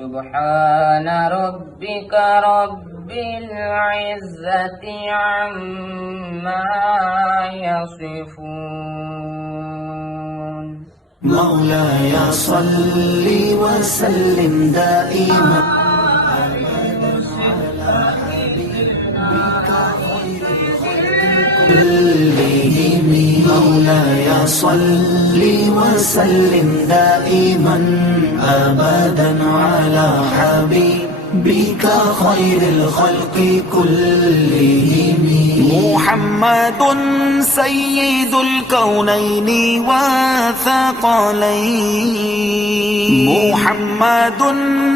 سبحان ربك رب العزة عما يصفون مولاي صل وسلم دائما كلهم. مولاي صل وسلم دائما أبدا على حبيبك خير الخلق كلهم. محمد سيد الكونين والثقلين. محمد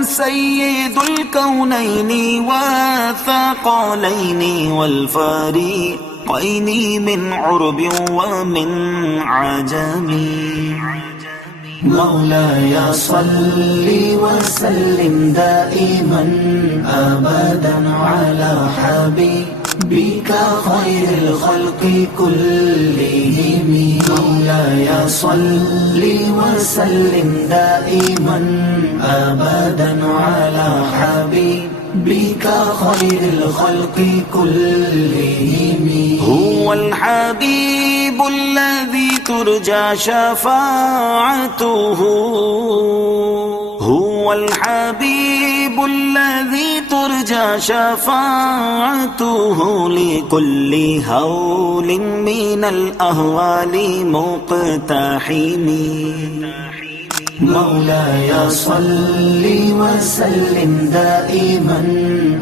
سيد الكونين والثقلين والفريقين من عرب ومن عجم. مولاي صل وسلم دائما أبدا على حبيبك خير الخلق كلهم. مولاي صل وسلم دائما أبدا على حبيبك خير الخلق كلهم. هو الحبيب الذي ترجى شفاعته. هو الحبيب الذي ترجى شفاعته لكل هول من الأهوال مقتحم. مولاي صل وسلم دائما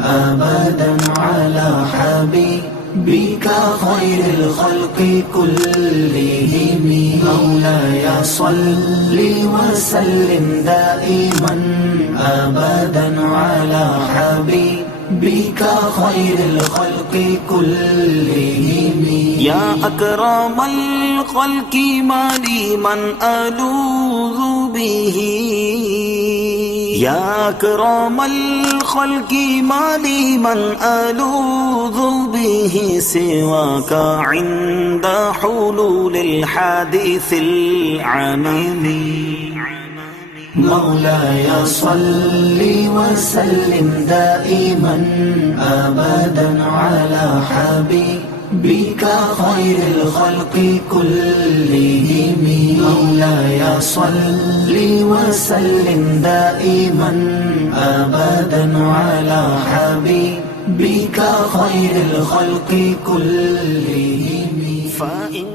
أبدا على حبيبك خير الخلق كلهم. مولاي صل وسلم دائما أبدا على حبيبك خير الخلق كلهم. يا أكرم الخلق ما لي من ألوذ به. يا أكرم الخلق ما لي من ألوذ به سواك عند حلول الحادث العمم. مولاي صل وسلم دائما أبدا على حبيبك خير الخلق كلهم. مولاي صل وسلم دائما أبدا على حبيبك خير الخلق كلهم. فإن